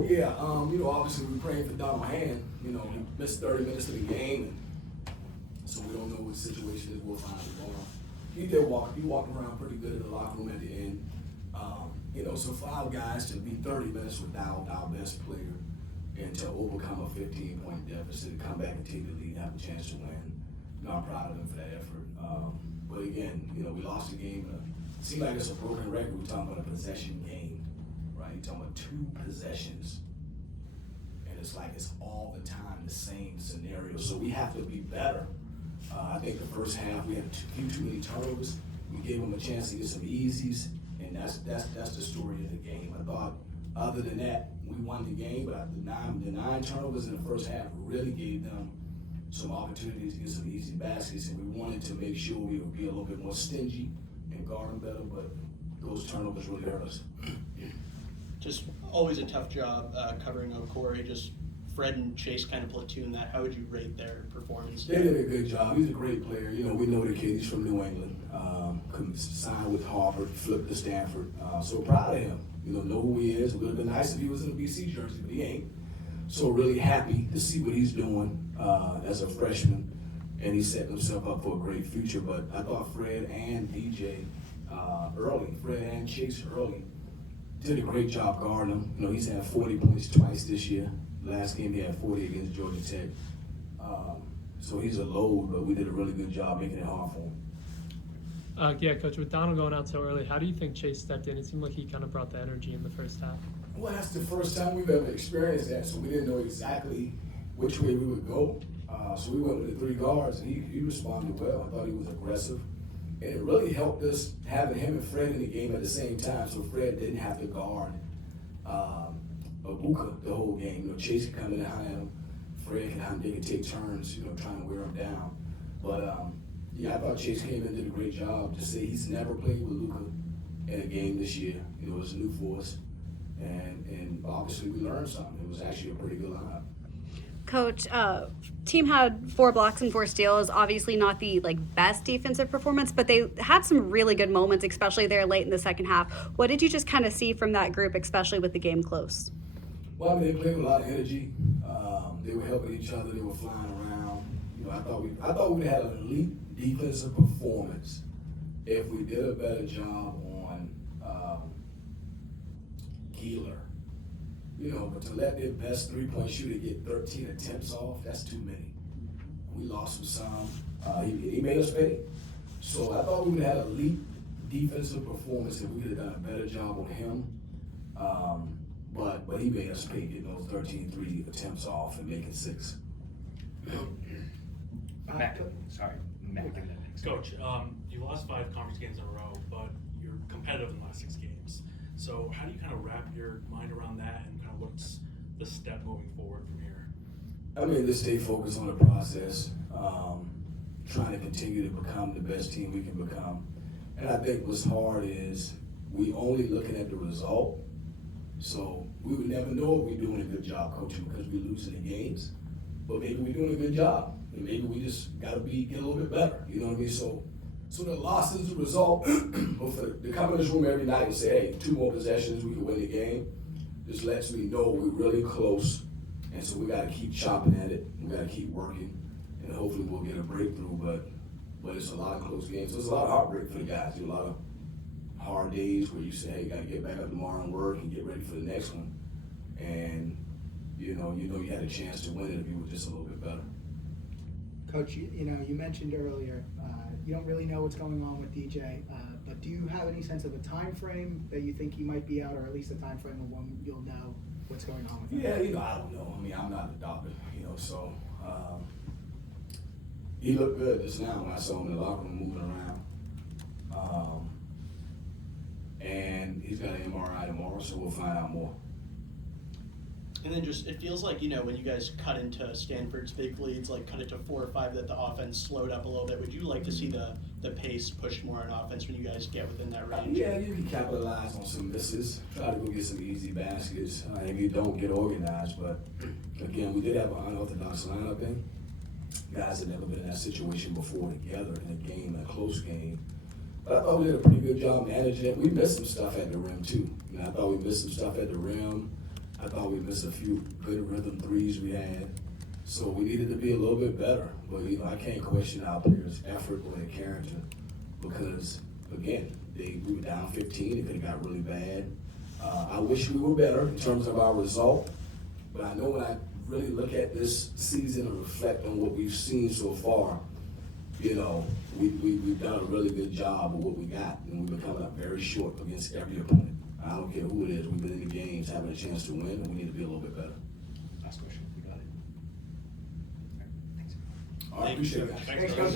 Yeah, obviously we're praying for Donald Hand. He missed 30 minutes of the game, and so we don't know what situation is. We'll find out tomorrow. He walked around pretty good in the locker room at the end. So for our guys to be 30 minutes without our best player and to overcome a 15-point deficit and come back and take the lead and have a chance to win, I'm proud of them for that effort. But again, we lost the game. It seems like it's a broken record. We're talking about a possession game, right? You're talking about 2 possessions. And it's like it's all the time the same scenario. So we have to be better. I think the first half we had too many turnovers. We gave them a chance to get some easies, and that's the story of the game. I thought other than that, we won the game, but the 9 turnovers in the first half really gave them some opportunities to get some easy baskets, and we wanted to make sure we would be a little bit more stingy and guard them better, but those turnovers really hurt us. Just always a tough job covering O'Corey. Just Fred and Chase kind of platoon that. How would you rate their performance? They did a good job. He's a great player. We know the kid. He's from New England. Signed with Harvard, flipped to Stanford. So proud of him. Know who he is. It would have been nice if he was in a BC jersey, but he ain't. So really happy to see what he's doing as a freshman, and he's setting himself up for a great future. But I thought Fred and DJ Fred and Chase early, did a great job guarding him. He's had 40 points twice this year. Last game he had 40 against Georgia Tech. So he's a load, but we did a really good job making it hard for him. Yeah, Coach, with Donald going out so early, how do you think Chase stepped in? It seemed like he kind of brought the energy in the first half. Well, that's the first time we've ever experienced that, so we didn't know exactly which way we would go. So we went with the 3 guards, and he responded well. I thought he was aggressive. And it really helped us having him and Fred in the game at the same time, so Fred didn't have to guard Abuka the whole game. Chase could come in behind him. Fred they could take turns, trying to wear him down. But I thought Chase came in and did a great job. To say he's never played with Luka in a game this year, it was new for us. And obviously we learned something. It was actually a pretty good lineup. Coach, team had 4 blocks and 4 steals. Obviously not the best defensive performance, but they had some really good moments, especially there late in the second half. What did you just kind of see from that group, especially with the game close? Well, they played with a lot of energy. They were helping each other. They were flying around. I thought we had an elite defensive performance if we did a better job on Keeler. But to let their best 3-point shooter get 13 attempts off, that's too many. We lost him some. He made us pay. So I thought we would have had an elite defensive performance if we could have done a better job on him. But he made us pay getting those 13 3 attempts off and making 6. Coach, you lost 5 conference games in a row, but you're competitive in the last 6 games. So how do you kind of wrap your mind around that, and kind of what's the step moving forward from here? Just stay focused on the process, trying to continue to become the best team we can become. And I think what's hard is we only looking at the result. So we would never know if we're doing a good job coaching because we're losing the games. But maybe we're doing a good job. And maybe we just got to get a little bit better. You know what I mean? So the loss is the result. But for the come in this room every night and say, hey, 2 more possessions, we can win the game, just lets me know we're really close. And so we got to keep chopping at it. We got to keep working. And hopefully we'll get a breakthrough. But it's a lot of close games. So it's a lot of heartbreak for the guys. A lot of hard days where you say, hey, you got to get back up tomorrow and work and get ready for the next one. And you had a chance to win it if you were just a little bit better. Coach, you mentioned earlier you don't really know what's going on with DJ, but do you have any sense of a time frame that you think he might be out, or at least a time frame of when you'll know what's going on with him? Yeah, I don't know. I'm not a doctor, so he looked good just now when I saw him in the locker room moving around. And he's got an MRI tomorrow, so we'll find out more. And then it feels like, when you guys cut into Stanford's big leads, cut it to 4 or 5, that the offense slowed up a little bit. Would you like to see the pace pushed more on offense when you guys get within that range? Yeah, you can capitalize on some misses. Try to go get some easy baskets if you don't get organized. But, again, we did have an unorthodox lineup in. Guys had never been in that situation before together in a game, a close game. But I thought we did a pretty good job managing it. We missed some stuff at the rim, too. I thought we missed some stuff at the rim. I thought we missed a few good rhythm threes we had. So we needed to be a little bit better. But, you know, I can't question our players' effort or their character because, again, we were down 15. It could have got really bad. I wish we were better in terms of our result. But I know when I really look at this season and reflect on what we've seen so far, you know, we've done a really good job of what we got. And we've been coming up very short against every opponent. I don't care who it is. We've been in the games having a chance to win, and we need to be a little bit better. Last question. We got it. Thanks. All right, appreciate it, guys. Thanks, Coach.